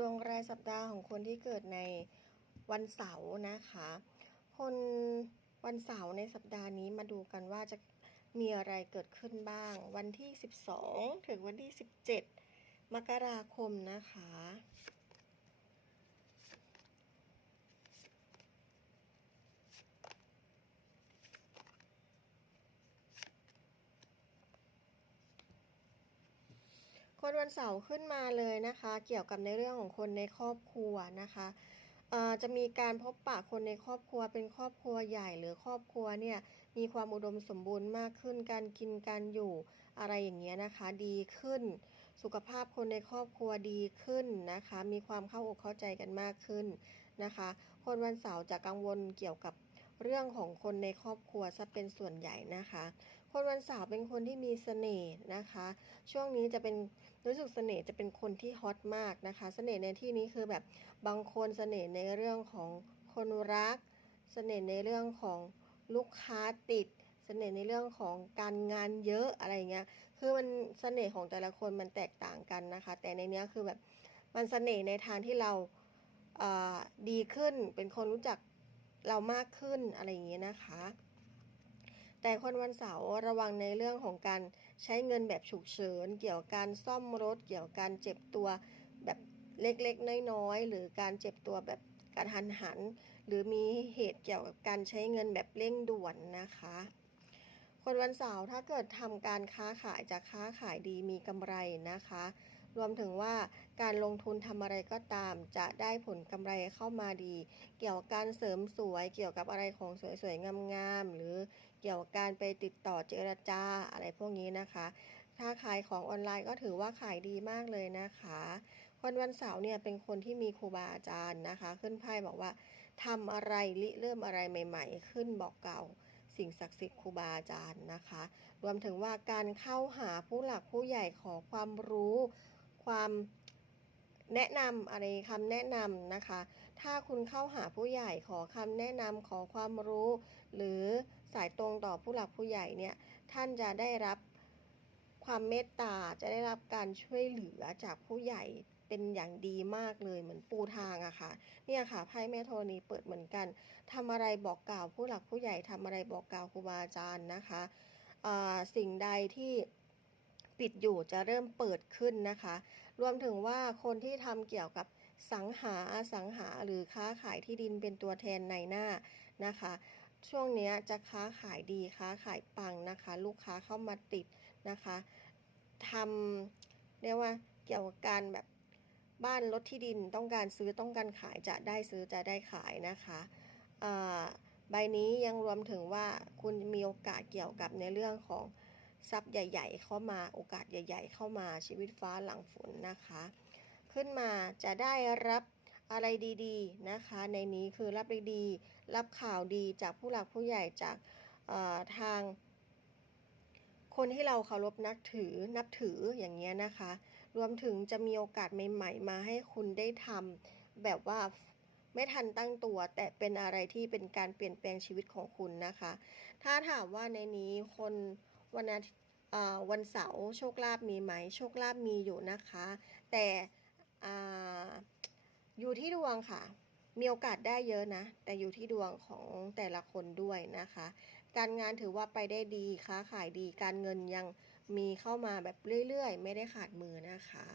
ดวงรายสัปดาห์ของคนที่เกิดในวันเสาร์นะคะ คนวันเสาร์ในสัปดาห์นี้มาดูกันว่าจะมีอะไรเกิดขึ้นบ้าง วันที่ 12 ถึงวันที่ 17 มกราคมนะคะ คนวันเสาร์ขึ้นมาเลยนะคะ เกี่ยวกับในเรื่องของคนในครอบครัวนะคะจะมีการพบปะคนในครอบครัวเป็นครอบครัวใหญ่หรือครอบครัวเนี่ยมีความอุดมสมบูรณ์มากขึ้น การกินการอยู่อะไรอย่างเงี้ยนะคะ ดีขึ้น สุขภาพคนในครอบครัวดีขึ้นนะคะ มีความเข้าอกเข้าใจกันมากขึ้นนะคะ คนวันเสาร์จะกังวลเกี่ยวกับ เรื่องของคนในครอบครัวซะเป็นส่วนใหญ่นะคะ คนวันเสาร์เป็นคนที่มีเสน่ห์นะคะ ช่วงนี้จะเป็นรู้สึกเสน่ห์จะเป็นคนที่ฮอตมากนะคะเสน่ห์ในที่นี้คือแบบบางคนเสน่ห์ในเรื่องของคนรักเสน่ห์ในเรื่องของลูกค้าติดเสน่ห์ในเรื่องของการงานเยอะอะไรเงี้ย คือมันเสน่ห์ของแต่ละคนมันแตกต่างกันนะคะ แต่ในเนี้ยคือแบบมันเสน่ห์ในทางที่เราดีขึ้นเป็นคนรู้จัก เรามากขึ้นอะไรอย่างเงี้ยนะคะ แต่คนวันเสาร์ระวังในเรื่องของการใช้เงินแบบฉุกเฉิน เกี่ยวกับการซ่อมรถ เกี่ยวกับการเจ็บตัวแบบเล็กๆ น้อยๆ หรือการเจ็บตัวแบบกระทันหัน หรือมีเหตุเกี่ยวกับการใช้เงินแบบเร่งด่วนนะคะ คนวันเสาร์ถ้าเกิดทำการค้าขายจะค้าขายดีมีกำไรนะคะ รวมถึงว่าการลงทุนทำอะไรก็ตาม จะได้ผลกำไรเข้ามาดี เกี่ยวกับการเสริมสวย เกี่ยวกับอะไรของสวยๆ งามๆ หรือเกี่ยวกับการไปติดต่อเจรจาอะไรพวกนี้นะคะ ถ้าขายของออนไลน์ก็ถือว่าขายดีมากเลยนะคะคนวันเสาร์เนี่ยเป็นคนที่มีครูบาอาจารย์นะคะ ขึ้นไพ่บอกว่าทำอะไรริเริ่มอะไรใหม่ ๆ ขึ้นบอกเก่าสิ่งศักดิ์สิทธิ์ครูบาอาจารย์นะคะ รวมถึงว่าการเข้าหาผู้หลักผู้ใหญ่ขอความรู้ ความแนะนำอะไรคำแนะนำนะคะ ถ้าคุณเข้าหาผู้ใหญ่ขอคำแนะนำขอความรู้ หรือสายตรงต่อผู้หลักผู้ใหญ่เนี่ยท่านจะได้รับความเมตตาจะได้รับการช่วยเหลือจากผู้ใหญ่เป็นอย่างดีมากเลยเหมือนปูทางอะค่ะ เนี่ยค่ะไพ่แม่ธรณีเปิดเหมือนกันทำอะไรบอกกล่าวผู้หลักผู้ใหญ่ทำอะไรบอกกล่าวครูบาอาจารย์นะคะสิ่งใดที่ ปิดอยู่จะเริ่มเปิดขึ้นนะคะ รวมถึงว่าคนที่ทำเกี่ยวกับสังหาอสังหาหรือค้าขายที่ดินเป็นตัวแทนในหน้านะคะ ช่วงนี้จะค้าขายดีค้าขายปังนะคะ ลูกค้าเข้ามาติดนะคะทำเรียกว่าเกี่ยวกับการแบบบ้านรถที่ดินต้องการซื้อต้องการขายจะได้ซื้อจะได้ขายนะคะอ่าใบนี้ยังรวมถึงว่าคุณมีโอกาสเกี่ยวกับในเรื่องของ ทรัพย์ใหญ่ ๆ เข้ามาโอกาสใหญ่ ๆ เข้ามาชีวิตฟ้าหลังฝนนะคะ ขึ้นมาจะได้รับอะไรดีๆนะคะ ในนี้คือรับดีๆรับข่าวดีจากผู้หลักผู้ใหญ่จากทาง คนที่เราเคารพนับถือนับถืออย่างเงี้ยนะคะ รวมถึงจะมีโอกาสใหม่ ๆ มาให้คุณได้ทำแบบว่าไม่ทันตั้งตัว แต่เป็นอะไรที่เป็นการเปลี่ยนแปลงชีวิตของคุณนะคะ ถ้าถามว่าในนี้คน วันอาทิตย์อ่อวันเสาร์โชคลาภมีไหม โชคลาภมีอยู่นะคะ แต่อ่าอยู่ที่ดวงค่ะ มีโอกาสได้เยอะนะ แต่อยู่ที่ดวงของแต่ละคนด้วยนะคะ การงานถือว่าไปได้ดีค้าขายดีการเงินยังมีเข้ามาแบบเรื่อยๆ ไม่ได้ขาดมือนะคะ